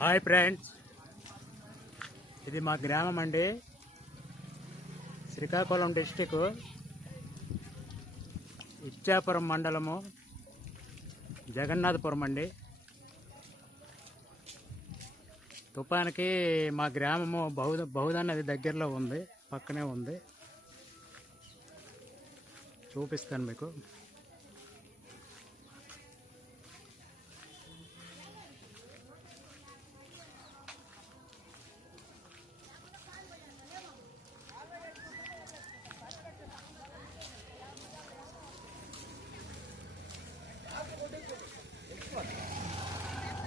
Hi friends. ఇది మా గ్రామం అండి. శ్రీకాకుళం డిస్టిక్ ఇచ్చాపురం మండలము జగన్నాథపురం అండి. తుఫానికి మా గ్రామము బహుద బహుదా నది దగ్గరలో ఉంది పక్కనే ఉంది. చూపిస్తాను మీకు.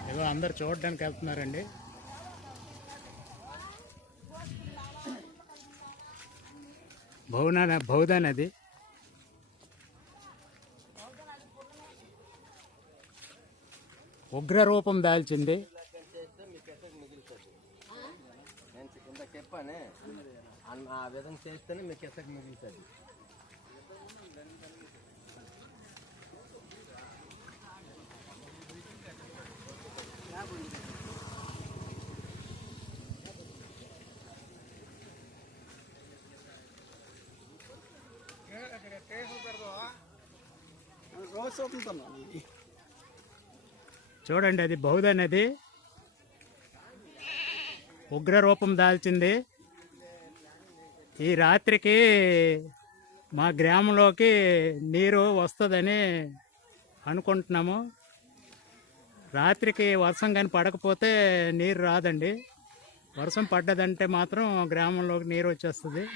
ఏదో అందరు చూడడానికి వెళ్తున్నారండి. బహునా బహుదా నది ఉగ్ర రూపం దాల్చింది చెప్పానే ఆ విధంగా చేస్తేనే మీకు ఎసకు మిగులుతుంది చూడండి అది బహుదా నది. ఉగ్ర రూపం దాల్చింది. ఈ రాత్రికి మా గ్రామంలోకి నీరు వస్తుందని అనుకుంటున్నాము. రాత్రికి వర్షం కానీ పడకపోతే నీరు రాదండి. వర్షం పడ్డదంటే మాత్రం గ్రామంలోకి నీరు వచ్చేస్తుంది.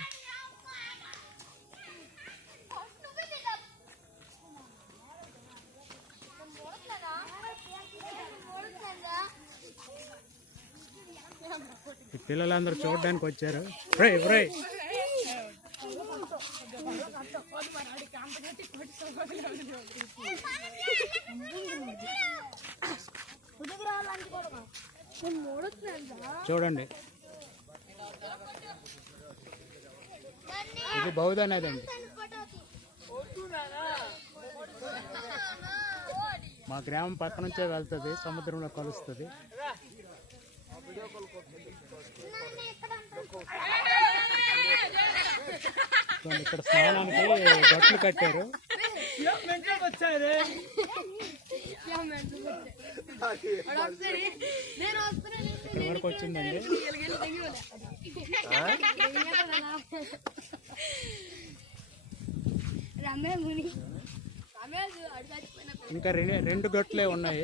పిల్లలందరూ చూడడానికి వచ్చారు. రై రై చూడండి. ఇది బహుదా నది అండి మా గ్రామం పక్క నుంచే వెళ్తుంది సముద్రంలో కలుస్తుంది. ఇక్కడ స్నానానికి బట్టలు కట్టారు. ఇక్కడ వరకు వచ్చిందండి ఇంకా రెండు రెండు గట్లే ఉన్నాయి.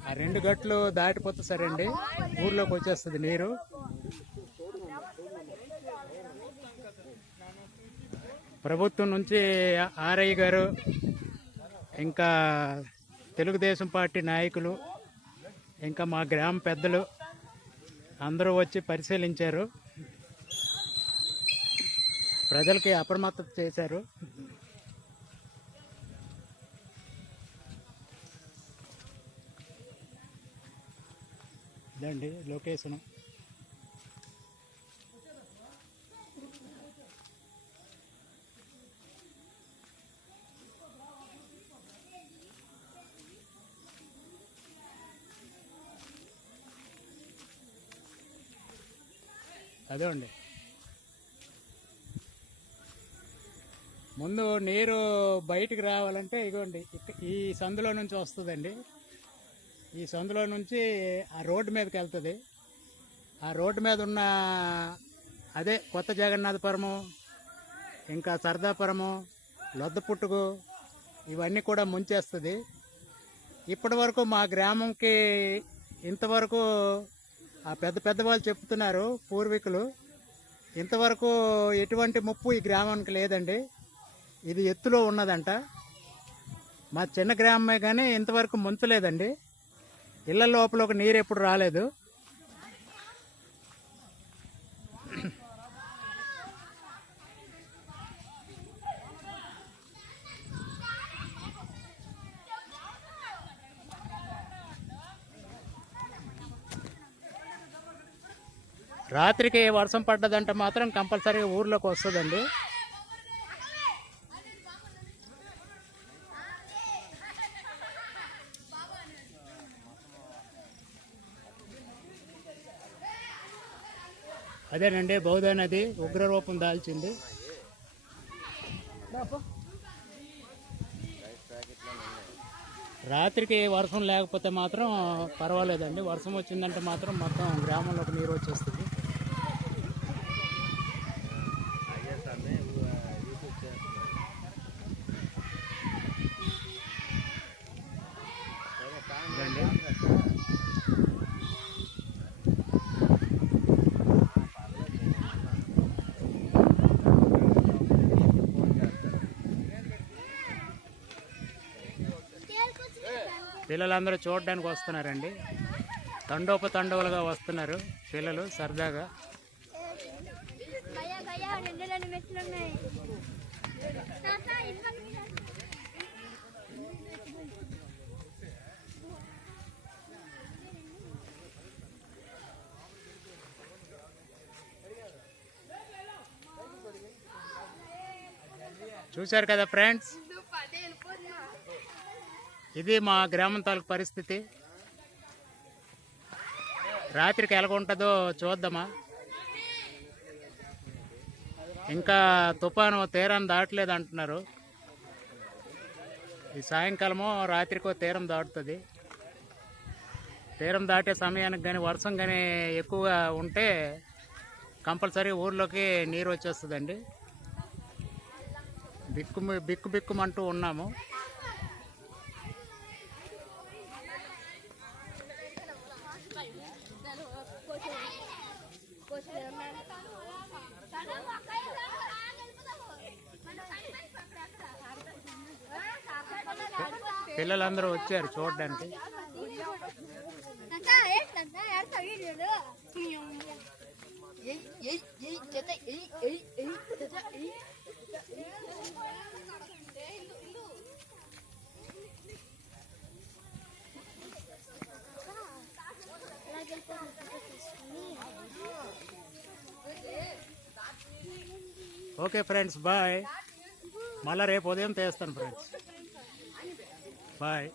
ఆ రెండు గట్లు దాటిపోతే సరే అండి ఊర్లోకి వచ్చేస్తుంది నీరు. ప్రభుత్వం నుంచి ఆర్ఐ గారు ఇంకా తెలుగుదేశం పార్టీ నాయకులు ఇంకా మా గ్రామ పెద్దలు అందరూ వచ్చి పరిశీలించారు. ప్రజలకి అప్రమత్తత చేశారు. ఇదండి లొకేషన్ అదే అండి. ముందు నీరు బయటికి రావాలంటే ఇగోండి ఈ సందులో నుంచి వస్తుందండి. ఈ సందులో నుంచి ఆ రోడ్డు మీదకి వెళ్తుంది. ఆ రోడ్డు మీద ఉన్న అదే కొత్త జగన్నాథపురము ఇంకా సరదాపురము లొద్దపుట్టుకు ఇవన్నీ కూడా ముంచేస్తుంది. ఇప్పటి వరకు మా గ్రామంకి ఇంతవరకు ఆ పెద్ద పెద్ద వాళ్ళు చెప్తున్నారు పూర్వీకులు ఇంతవరకు ఎటువంటి ముప్పు ఈ గ్రామానికి లేదండి. ఇది ఎత్తులో ఉన్నదంట. మా చిన్న గ్రామమే కానీ ఇంతవరకు ముంచలేదండి. ఇళ్ళ లోపల ఒక నీరు ఎప్పుడు రాలేదు. రాత్రికి వర్షం పడ్డదంటే మాత్రం కంపల్సరీగా ఊర్లోకి వస్తుందండి. అదేనండి బౌద్ధ నది ఉగ్రరూపం దాల్చింది. రాత్రికి వర్షం లేకపోతే మాత్రం పర్వాలేదండి. వర్షం వచ్చిందంటే మాత్రం మొత్తం గ్రామంలోకి నీరు వచ్చేస్తుంది. పిల్లలందరూ చూడడానికి వస్తున్నారండి. తండోపతండవులుగా వస్తున్నారు పిల్లలు సరదాగా. చూశారు కదా ఫ్రెండ్స్? ఇది మా గ్రామం తాలూకు పరిస్థితి. రాత్రికి ఎలాగుంటుందో చూద్దామా. ఇంకా తుఫాను తీరం దాటలేదు అంటున్నారు. ఈ సాయంకాలమో రాత్రికో తీరం దాటుతుంది. తీరం దాటే సమయానికి కానీ వర్షం కానీ ఎక్కువగా ఉంటే కంపల్సరీ ఊర్లోకి నీరు వచ్చేస్తుందండి. బిక్కు బిక్కు బిక్కుమంటూ ఉన్నాము. పిల్లలందరూ వచ్చారు చూడడానికి. Okay friends bye. మళ్ళీ రేపు ఉదయం తీస్తాను ఫ్రెండ్స్. బాయ్